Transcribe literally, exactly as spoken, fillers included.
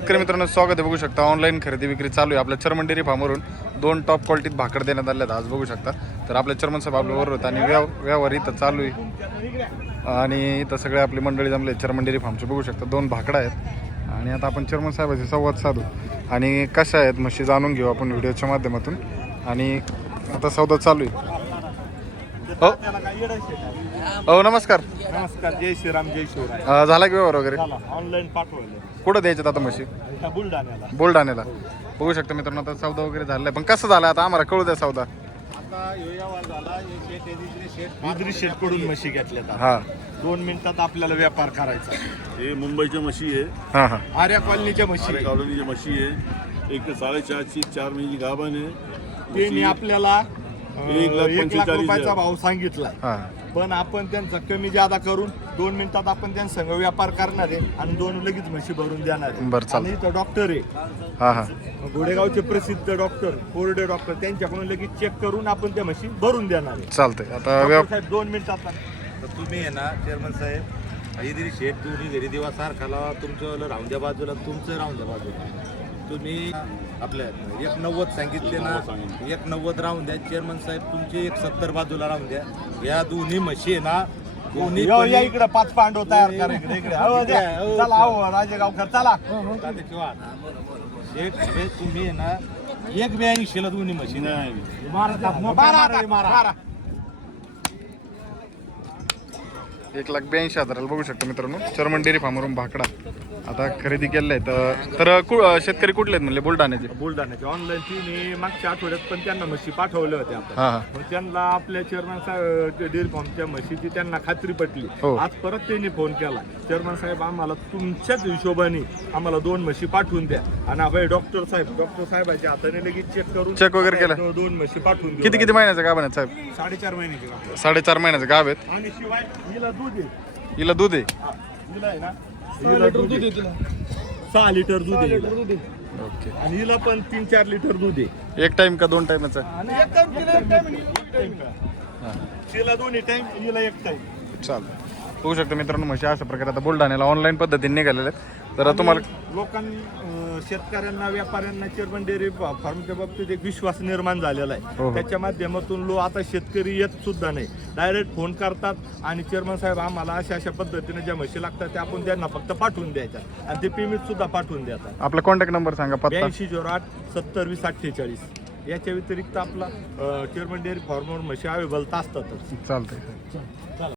शेतकरी मित्रांनो स्वागत आहे. बघू शकता ऑनलाईन खरेदी विक्री चालू आहे आपल्या चर्मन डेअरी फार्मवरून. दोन टॉप क्वालिटीत भाकर देण्यात आले आहेत आज बघू शकता. तर आपल्या चर्मन साहेब आपल्याबरोबर होतं आणि व्यव व्यवहार इथं चालू आहे आणि इथं सगळे आपली मंडळी जमले चर्मन डेअरी फार्मचे. बघू शकता दोन भाकडा आहेत आणि आता आपण चर्मन साहेबांशी संवाद साधू आणि कशा आहेत म्हशी जाणून घेऊ आपण व्हिडिओच्या माध्यमातून. आणि आता सौदा चालू आहे. हो हो नमस्कार. नमस्कार. जय श्रीराम. जय शिवराय. अं, झाला की व्यवहार वगैरे? ऑनलाईन पाठवले कुठं द्यायच्यात आता म्हशी? बुलढाण्याला. बुलढाण्याला. बघू शकता मित्रांनो आता सौदा वगैरे झाला आहे पण कसं झालं आता आम्हाला कळू द्या सौदा. आता व्यवहार झाला. विद्री शेट कडून म्हशी घेतल्या. हां दोन मिनिटात आपल्याला व्यापार करायचा. हे मुंबईच्या म्हशी आहे. हां हां आर्या कॉलनीच्या म्हशी. आरे कॉलनीच्या म्हशी आहे. एक साडेचारची चार महिन्याची गाभण आहे. त्यांनी आपल्याला अं, एक लाख एक लाख पंचेचाळीस रुपयाचा हजार. भाव सांगितला. हां पण आपण त्यांचा कमी जादा करून दोन मिनिटात आपण त्यांच्या संग व्यापार करणार आहे आणि दोन लगेच म्हशी भरून देणार आहे. बरं, चालतं. आणि इथं डॉक्टर आहे हां हां घोडेगावचे प्रसिद्ध डॉक्टर कोरडे डॉक्टर त्यांच्याकडून लगेच चेक करून आपण त्या म्हशी भरून देणार आहे. चालतंय. आता डॉक्टर व्याप साहेब दोन मिनिटात. तर तुम्ही आहे ना चेअरमन साहेब इदिरी शेठ दोन्ही घरी दिवा सारखाला तुमचं राहून द्या बाजूला तुमचं राहून द्या बाजूला. तुम्ही आपल्या एक नव्वद सांगितले ना एक नव्वद राहून द्या. चेअरमन साहेब तुमचे एक सत्तर बाजूला राहून द्या. या दोन्ही म्हशी आहे ना दोन्ही यो, या इकडे पाच पांडव तयार करा इकडे इकडे हो, द्या. चला हो राजेगावकर चला. किंवा शेठ हे तुम्ही आहे ना एक ब्याऐंशीला दोन्ही म्हशी नाही मारा मारा मारा. एक लाख ब्याऐंशी हजाराला बघू शकता मित्रांनो चर्मन डेअरी फार्मवरून भाकडा आता खरेदी केलेला आहे. तर तर कु शेतकरी कुठले आहेत म्हणले? बुलढाण्याचे. बुलढाण्याचे ऑनलाईन तिने मागच्या आठवड्यात पण त्यांना म्हशी पाठवल्या होत्या आपण. हां हां मग त्यांना आपल्या चेअरमन साहेब डेअरी फार्मच्या म्हशीची त्यांना खात्री पटली. हो. आज परत त्यांनी फोन केला. चेअरमन साहेब आम्हाला तुमच्याच हिशोबाने आम्हाला दोन म्हशी पाठवून द्या. आणि आपण डॉक्टर साहेब डॉक्टर साहेबांच्या हाताने लगेच चेक करून चेक वगैरे केला? दो- दोन म्हशी पाठवून देऊ. किती किती महिन्याचं गाभ आहे साहेब? साडेचार महिन्याची. साडेचार महिन्याचं गाभ आहेत. आणि शिवाय हिला दूध आहे. हिला दूध आहे. हा, हिला आहे ना हिला दूध आहे. सहा लिटर दूध आहे हिला. ओके. आणि हिला पण तीन चार लिटर दूध आहे. एक टाइम का दोन टाइमचं? आणि एक टाइम तिला एक टाइम एक टाइम का हां तिला दोन्ही टाइम हिला एक टाइम. चालतं. बघू शकता मित्रांनो म्हशी अशा प्रकारे आता बुलढाण्याला ऑनलाईन पद्धतीने निघालेले आहेत. तर तुम्हाला लोकांना शेतकऱ्यांना व्यापाऱ्यांना चेअरमन डेअरी फार्मच्या बाबतीत एक विश्वास निर्माण झालेला हो, आहे. हो. त्याच्या माध्यमातून लो आता शेतकरी येत सुद्धा नाही. डायरेक्ट फोन करतात आणि चेअरमन साहेब आम्हाला अशा अशा पद्धतीने ज्या म्हशी लागतात त्या आपण त्यांना फक्त पाठवून द्यायच्या आणि ते पेमेंट सुद्धा पाठवून देतात. आपला कॉन्टॅक्ट नंबर सांगा. पत्ता? ब्याऐंशी झिरो आठ सत्तर वीस अठ्ठेचाळीस. याच्या व्यतिरिक्त आपला चेअरमन डेअरी फार्मवर म्हशी अवेलेबल असतातच. चालतंय.